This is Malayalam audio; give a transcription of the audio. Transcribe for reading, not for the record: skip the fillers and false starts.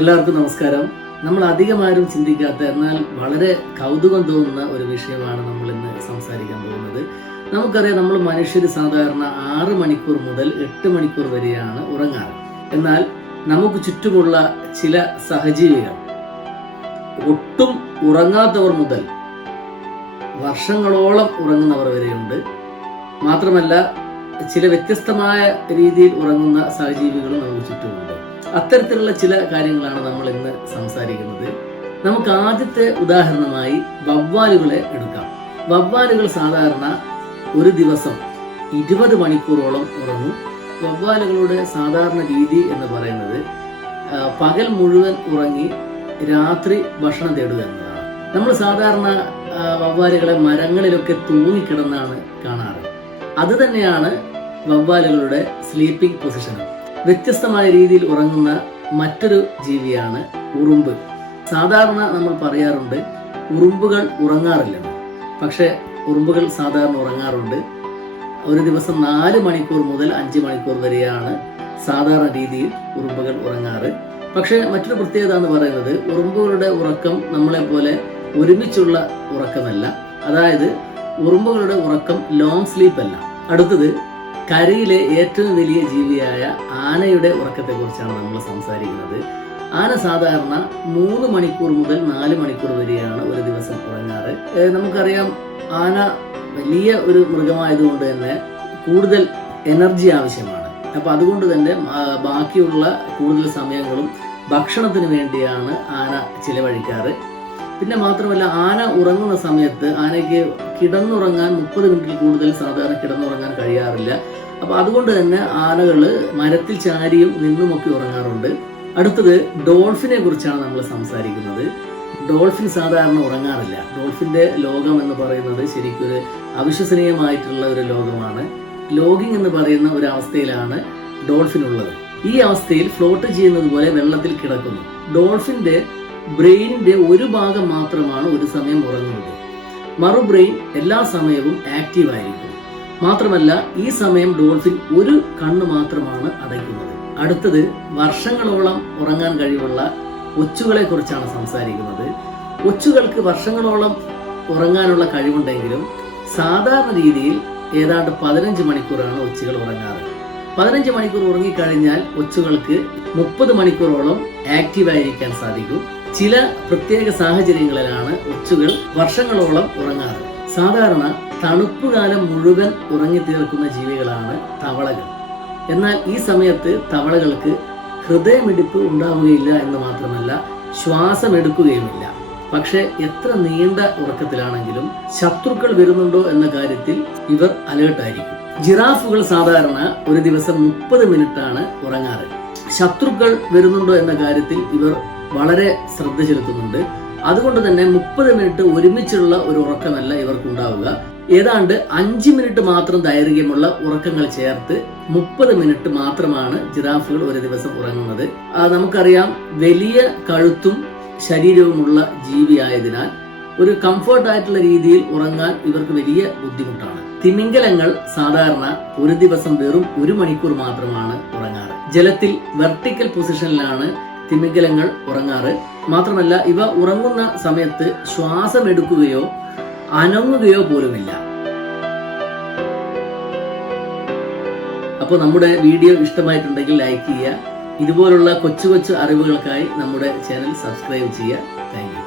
എല്ലാവർക്കും നമസ്കാരം. നമ്മൾ അധികമാരും ചിന്തിക്കാത്ത എന്നാൽ വളരെ കൗതുകം തോന്നുന്ന ഒരു വിഷയമാണ് നമ്മൾ ഇന്ന് സംസാരിക്കാൻ പോകുന്നത്. നമുക്കറിയാം, നമ്മൾ മനുഷ്യർ സാധാരണ 6 മണിക്കൂർ മുതൽ 8 മണിക്കൂർ വരെയാണ് ഉറങ്ങാറ്. എന്നാൽ നമുക്ക് ചുറ്റുമുള്ള ചില സഹജീവികൾ ഒട്ടും ഉറങ്ങാത്തവർ മുതൽ വർഷങ്ങളോളം ഉറങ്ങുന്നവർ വരെയുണ്ട്. മാത്രമല്ല, ചില വ്യത്യസ്തമായ രീതിയിൽ ഉറങ്ങുന്ന സഹജീവികളും നമുക്ക് ചുറ്റുമുണ്ട്. അത്തരത്തിലുള്ള ചില കാര്യങ്ങളാണ് നമ്മൾ ഇന്ന് സംസാരിക്കുന്നത്. നമുക്ക് ആദ്യത്തെ ഉദാഹരണമായി വവ്വാലുകളെ എടുക്കാം. വവ്വാലുകൾ സാധാരണ ഒരു ദിവസം 20 മണിക്കൂറോളം ഉറങ്ങും. വവ്വാലുകളുടെ സാധാരണ രീതി എന്ന് പറയുന്നത് പകൽ മുഴുവൻ ഉറങ്ങി രാത്രി ഭക്ഷണം തേടുക എന്നതാണ്. നമ്മൾ സാധാരണ വവ്വാലുകളെ മരങ്ങളിലൊക്കെ തൂങ്ങിക്കിടന്നാണ് കാണാറ്. അത് തന്നെയാണ് വവ്വാലുകളുടെ സ്ലീപ്പിംഗ് പൊസിഷൻ. വ്യത്യസ്തമായ രീതിയിൽ ഉറങ്ങുന്ന മറ്റൊരു ജീവിയാണ് ഉറുമ്പ്. സാധാരണ നമ്മൾ പറയാറുണ്ട് ഉറുമ്പുകൾ ഉറങ്ങാറില്ലെന്ന്. പക്ഷെ ഉറുമ്പുകൾ സാധാരണ ഉറങ്ങാറുണ്ട്. ഒരു ദിവസം 4 മണിക്കൂർ മുതൽ 5 മണിക്കൂർ വരെയാണ് സാധാരണ രീതിയിൽ ഉറുമ്പുകൾ ഉറങ്ങാറ്. പക്ഷെ മറ്റൊരു പ്രത്യേകത എന്ന് പറയുന്നത് ഉറുമ്പുകളുടെ ഉറക്കം നമ്മളെ പോലെ ഒരുമിച്ചുള്ള ഉറക്കമല്ല. അതായത് ഉറുമ്പുകളുടെ ഉറക്കം ലോങ് സ്ലീപ്പ് അല്ല. അടുത്തത് കരയിലെ ഏറ്റവും വലിയ ജീവിയായ ആനയുടെ ഉറക്കത്തെക്കുറിച്ചാണ് നമ്മൾ സംസാരിക്കുന്നത്. ആന സാധാരണ 3 മണിക്കൂർ മുതൽ 4 മണിക്കൂർ വരെയാണ് ഒരു ദിവസം ഉറങ്ങാറ്. നമുക്കറിയാം, ആന വലിയ ഒരു മൃഗമായതുകൊണ്ട് തന്നെ കൂടുതൽ എനർജി ആവശ്യമാണ്. അപ്പൊ അതുകൊണ്ട് തന്നെ ബാക്കിയുള്ള കൂടുതൽ സമയങ്ങളും ഭക്ഷണത്തിന് വേണ്ടിയാണ് ആന ചിലവഴിക്കാറ്. പിന്നെ മാത്രമല്ല, ആന ഉറങ്ങുന്ന സമയത്ത് ആനയ്ക്ക് കിടന്നുറങ്ങാൻ 30 മിനിറ്റിൽ കൂടുതൽ സാധാരണ കിടന്നുറങ്ങാൻ കഴിയാറില്ല. അപ്പൊ അതുകൊണ്ട് തന്നെ ആനകൾ മരത്തിൽ ചാരിയും നിന്നുമൊക്കെ ഉറങ്ങാറുണ്ട്. അടുത്തത് ഡോൾഫിനെ കുറിച്ചാണ് നമ്മൾ സംസാരിക്കുന്നത്. ഡോൾഫിൻ സാധാരണ ഉറങ്ങാറില്ല. ഡോൾഫിന്റെ ലോകം എന്ന് പറയുന്നത് ശരിക്കൊരു അവിശ്വസനീയമായിട്ടുള്ള ഒരു ലോകമാണ്. ലോഗിങ് എന്ന് പറയുന്ന ഒരു അവസ്ഥയിലാണ് ഡോൾഫിൻ ഉള്ളത്. ഈ അവസ്ഥയിൽ ഫ്ലോട്ട് ചെയ്യുന്നത് പോലെ വെള്ളത്തിൽ കിടക്കുന്നു. ഡോൾഫിന്റെ ബ്രെയിനിന്റെ ഒരു ഭാഗം മാത്രമാണ് ഒരു സമയം ഉറങ്ങുന്നത്. മറു ബ്രെയിൻ എല്ലാ സമയവും ആക്റ്റീവ് ആയിരിക്കും. മാത്രമല്ല, ഈ സമയം ഡോൾഫിൻ ഒരു കണ്ണ് മാത്രമാണ് അടയ്ക്കുന്നത്. അടുത്തത് വർഷങ്ങളോളം ഉറങ്ങാൻ കഴിവുള്ള ഒച്ചുകളെ കുറിച്ചാണ് സംസാരിക്കുന്നത്. ഒച്ചുകൾക്ക് വർഷങ്ങളോളം ഉറങ്ങാനുള്ള കഴിവുണ്ടെങ്കിലും സാധാരണ രീതിയിൽ ഏതാണ്ട് 15 മണിക്കൂറാണ് ഒച്ചുകൾ ഉറങ്ങാറ്. 15 മണിക്കൂർ ഉറങ്ങിക്കഴിഞ്ഞാൽ ഒച്ചുകൾക്ക് 30 മണിക്കൂറോളം ആക്റ്റീവായിരിക്കാൻ സാധിക്കും. ചില പ്രത്യേക സാഹചര്യങ്ങളിലാണ് ഒച്ചുകൾ വർഷങ്ങളോളം ഉറങ്ങാറ്. സാധാരണ തണുപ്പുകാലം മുഴുവൻ ഉറങ്ങിത്തീർക്കുന്ന ജീവികളാണ് തവളകൾ. എന്നാൽ ഈ സമയത്ത് തവളകൾക്ക് ഹൃദയമിടിപ്പ് ഉണ്ടാവുകയില്ല എന്ന് മാത്രമല്ല, ശ്വാസമെടുക്കുകയുമില്ല. പക്ഷെ എത്ര നീണ്ട ഉറക്കത്തിലാണെങ്കിലും ശത്രുക്കൾ വരുന്നുണ്ടോ എന്ന കാര്യത്തിൽ ഇവർ അലേർട്ടായിരിക്കും. ജിറാഫുകൾ സാധാരണ ഒരു ദിവസം 30 മിനിറ്റാണ് ഉറങ്ങാറ്. ശത്രുക്കൾ വരുന്നുണ്ടോ എന്ന കാര്യത്തിൽ ഇവർ വളരെ ശ്രദ്ധ ചെലുത്തുന്നുണ്ട്. അതുകൊണ്ട് തന്നെ 30 മിനിറ്റ് ഒരുമിച്ചുള്ള ഒരു ഉറക്കമല്ല ഇവർക്കുണ്ടാവുക. ഏതാണ്ട് 5 മിനിറ്റ് മാത്രം ദൈർഘ്യമുള്ള ഉറക്കങ്ങൾ ചേർത്ത് 30 മിനിറ്റ് മാത്രമാണ് ജിറാഫുകൾ ഒരു ദിവസം ഉറങ്ങുന്നത്. നമുക്കറിയാം, വലിയ കഴുത്തും ശരീരവുമുള്ള ജീവിയായതിനാൽ ഒരു കംഫർട്ട് ആയിട്ടുള്ള രീതിയിൽ ഉറങ്ങാൻ ഇവർക്ക് വലിയ ബുദ്ധിമുട്ടാണ്. തിമിംഗലങ്ങൾ സാധാരണ ഒരു ദിവസം വെറും 1 മണിക്കൂർ മാത്രമാണ് ഉറങ്ങാറ്. ജലത്തിൽ വെർട്ടിക്കൽ പൊസിഷനിലാണ് തിമിംഗലങ്ങൾ ഉറങ്ങാറ്. മാത്രമല്ല, ഇവ ഉറങ്ങുന്ന സമയത്ത് ശ്വാസം എടുക്കുകയോ അനങ്ങുകയോ പോലുമില്ല. അപ്പോൾ നമ്മുടെ വീഡിയോ ഇഷ്ടമായിട്ടുണ്ടെങ്കിൽ ലൈക്ക് ചെയ്യുക. ഇതുപോലുള്ള കൊച്ചു കൊച്ചു അറിവുകൾക്കായി നമ്മുടെ ചാനൽ സബ്സ്ക്രൈബ് ചെയ്യുക. Thank you.